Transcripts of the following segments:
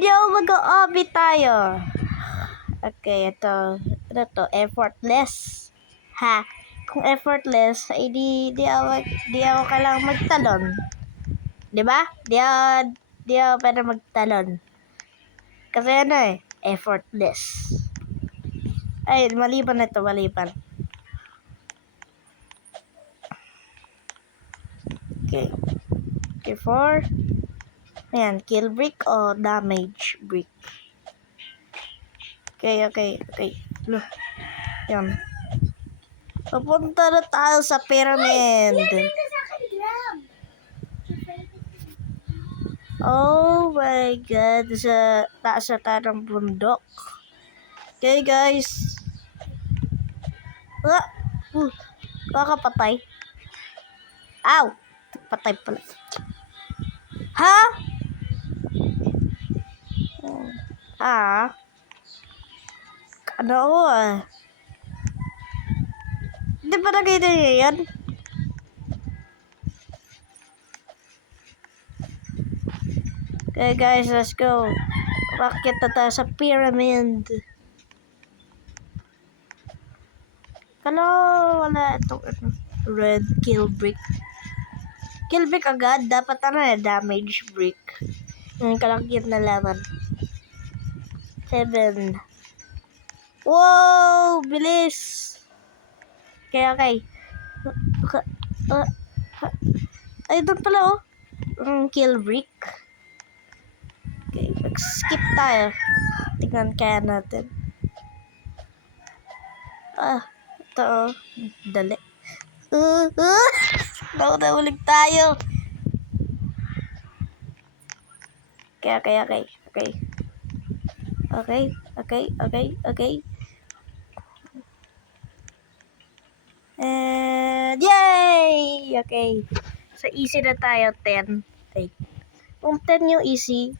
video, mag-o-obby tayo. Okay, ito effortless. Ha? Kung effortless, ay di ako kailangan magtalon. 'Di ba? Di ako pwede magtalon. Kasi effortless. Ay, maliban na ito, maliban. Okay. Okay, 4. Ayan, kill brick o damage brick. Okay. Look. Yan. Papunta na tayo sa pyramid. Oh my God. Sa taas na tayo ng bundok. Okay, guys. Kakapatay. Ow! Patay pala. Ha? Ano Hindi pa nakita niya yan? Okay guys, let's go. Bakit na tayo sa pyramid? Kalo wala itong red kill brick. Kill brick agad. Dapat damage brick. Yung kalakit na laban. 7. Wow! Bilis! Okay. Ay, doon pala kill brick. Okay, skip tayo. Tingnan kaya natin. Ito dali. Naulit tayo. Okay. And yay! Okay. So easy na tayo, 10. Okay. Kung 10 yung easy,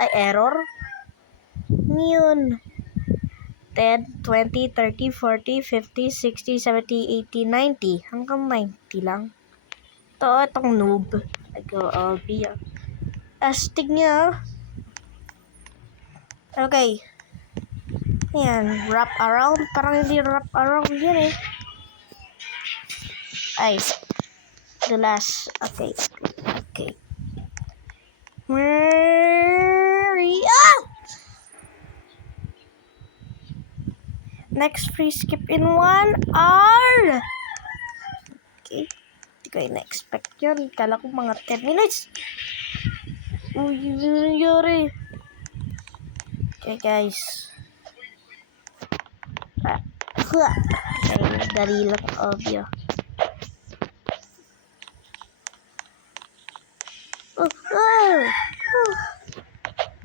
ay error. Yun. 10, 20, 30, 40, 50, 60, 70, 80, 90. Hanggang 90 lang. Itong noob. Nag-o-obby. Astig niya. Okay. Ayan. Wrap around. Parang hindi wrap around yun Ay. The last. Okay. Next free skip in 1 hour. Okay. Hindi ko na-expect yun. Kala ko mga 10 minutes. Uy, yun. Okay, guys. Okay, dali lang. Obvio.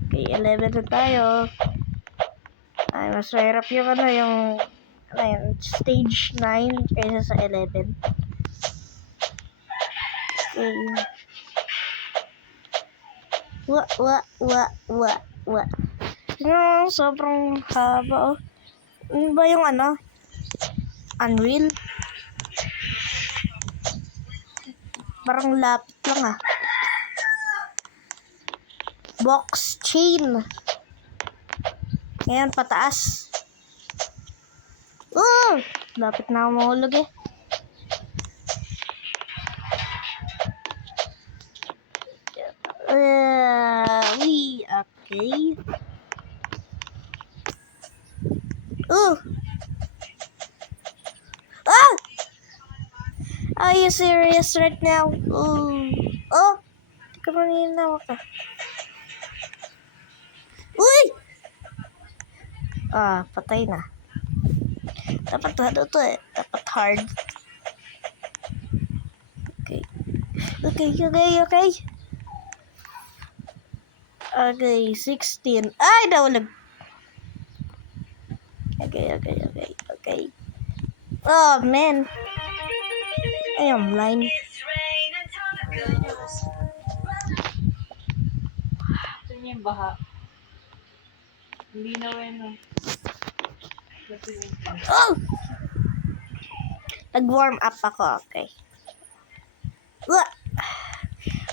Okay, 11 na tayo. Ay, mas mahirap yung stage 9 kaysa sa 11. Okay. Sobrang haba Ano ba yung Unreal? Parang lapit lang Box chain. Ayan, pataas. Lapit na ako mahulog Okay. Are you serious right now? Di ka maninawa ka. Uy! Patay na. Dapat Dapat hard. Okay. Okay, 16. Ay, naulag. Okay. Oh, man. Ay, online. Ito niya yung baha. Hindi na Nag-warm up ako, okay.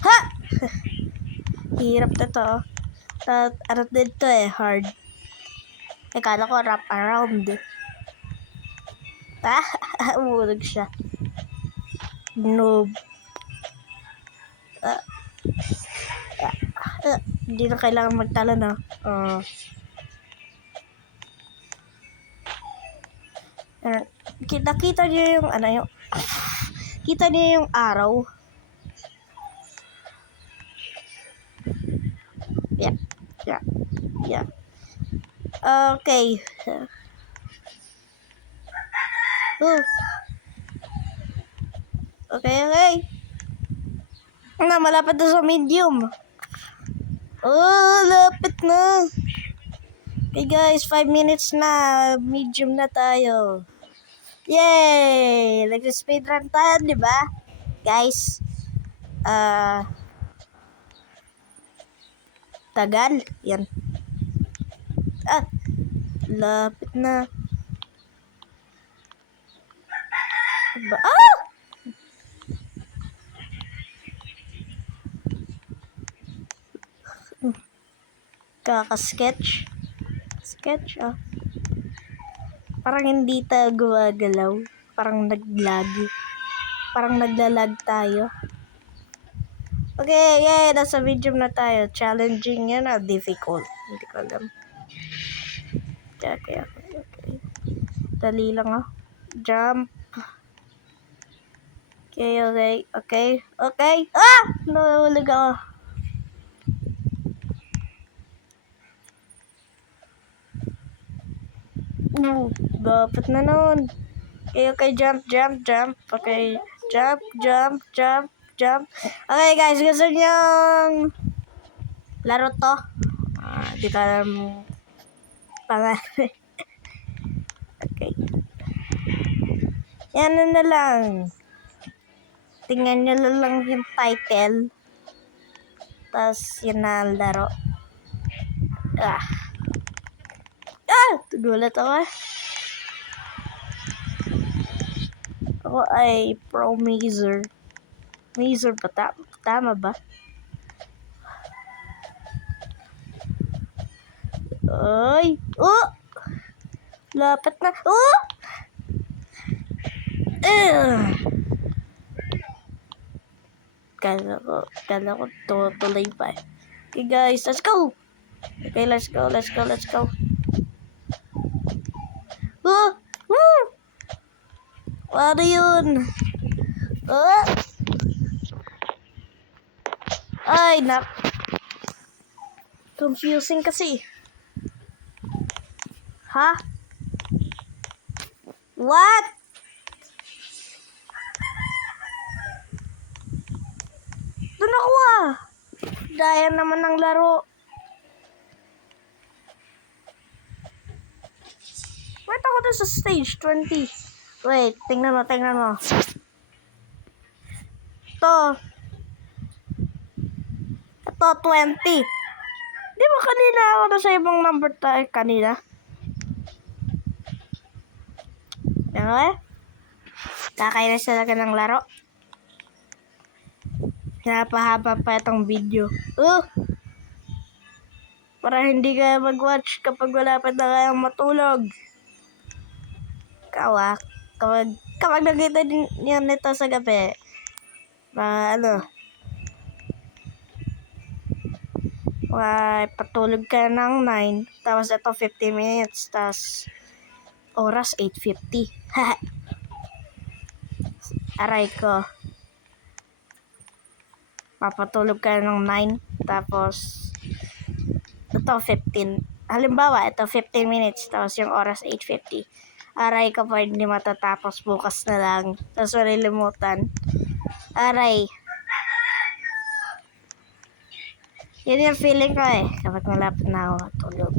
Ha! Hirap na to. Ano din to eh, hard. Kala ko wrap around. Umurog siya. Noob. Hindi na kailangan magtalo na. Kita niyo yung kita niyo yung araw. Yeah. Okay. Okay. Malapit na sa medium. Lapit na. Okay guys, 5 minutes na. Medium na tayo. Yay! Nag-speedrun tayo, di ba? Guys, tagal. Yan. Lapit na. Kaka-sketch. Parang hindi tayo gumagalaw. Parang naglag. Parang naglalag tayo. Okay, yay! Nasa video na tayo. Challenging yan difficult. Hindi ko alam. Okay. Dali lang Jump. Okay. Nahulog ako. Dapat na nun. Okay, jump. Okay, jump. Okay, guys, gusto niyong laro to? Di ko alam pangalan. Okay. Yan na lang. Tingnan nyo lang yung title. Tapos, yun na ang laro. Tugulat ako Ako ay pro Mazer. Mazer ba? Tama ba? Ay! Lapit na. Kala ko tutuloy pa. Okay guys, let's go! Okay, let's go. Ano yun? Ay, confusing kasi. Ha? What? Doon ako Daya naman ng laro. Wait ako na sa stage 20. Wait, tingnan mo. Ito 20. Di ba kanina ako na sa ibang number tayo kanina? Ano Kakainis talaga ng laro. Napahaba pa itong video. Para hindi ka mag-watch kapag wala pa na kayang matulog. Kapag nakita niyo nito sa gabi, patulog ka ng 9, tapos ito 50 minutes, tapos oras 8:50. Aray ko. Papatulog ka ng 9, tapos ito 15. Halimbawa, ito 15 minutes, tapos yung oras 8:50. Aray ko pa, hindi matatapos, bukas na lang. Tapos malilimutan. Aray. Yan yung feeling ko kapag malapit na ako matulog.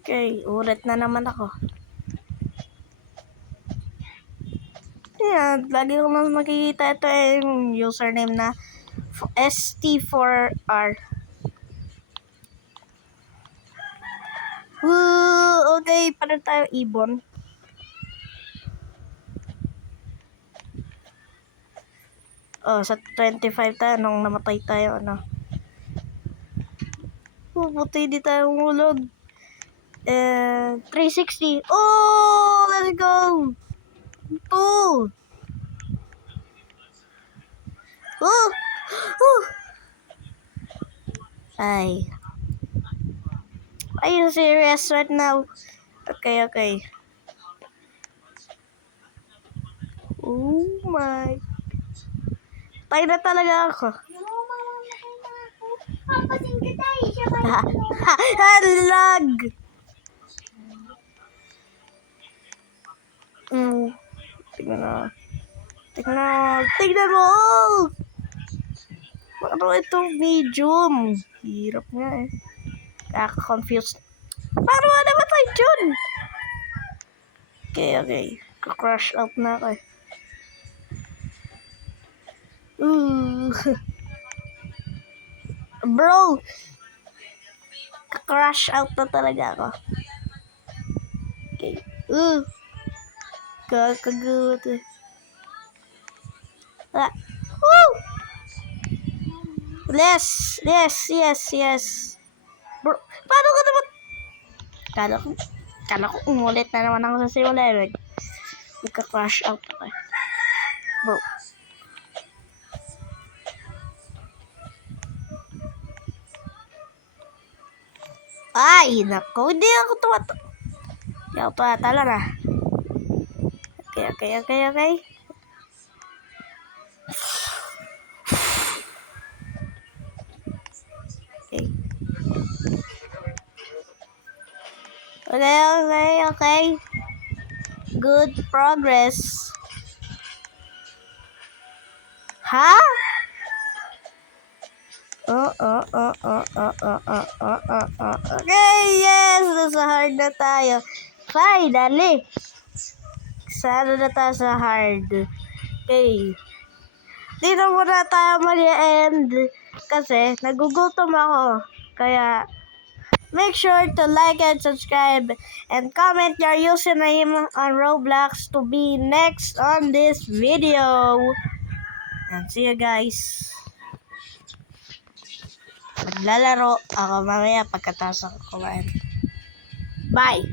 Okay, ulit na naman ako. Yan, lagi ko lang makikita ito yung username na ST4R. Okay, paano tayo ibon? Oh, sa 25 tayo nung namatay tayo, ano. Oh, buti hindi tayo umulog. 360. Oh, let's go! 2. Oh! Oh! Ay. Are you serious right now? Okay, okay. Oh my. Tayo na talaga ako. Papasin kita eh. Siya ba? Lag! Tignan na. Tignan mo! Ano itong medium? Hirap nga eh. Kaka-confused. Paano nga namatay dyan? Okay, okay. Crash out na ako eh. Bro! Crash out na talaga ako. Okay. Kakagulat eh. Ah. Woo! Yes! Bro, paano ka naman? Kala ko umulit na naman ako sa simula. Nagka-crash out ako eh. Bro. Ay, nako. Hindi ako tumato. Hindi ako tumatala na. Okay. Okay. Okay. Good progress. Ha? Okay, yes! Nasa hard na tayo. Finally! Sana na tayo sa hard. Okay. Dito muna tayo mag-end kasi nagugutom ako. Kaya make sure to like and subscribe and comment your username on Roblox to be next on this video. And see you guys. Maglalaro ako mamaya pagkatapos ako kumain. Bye!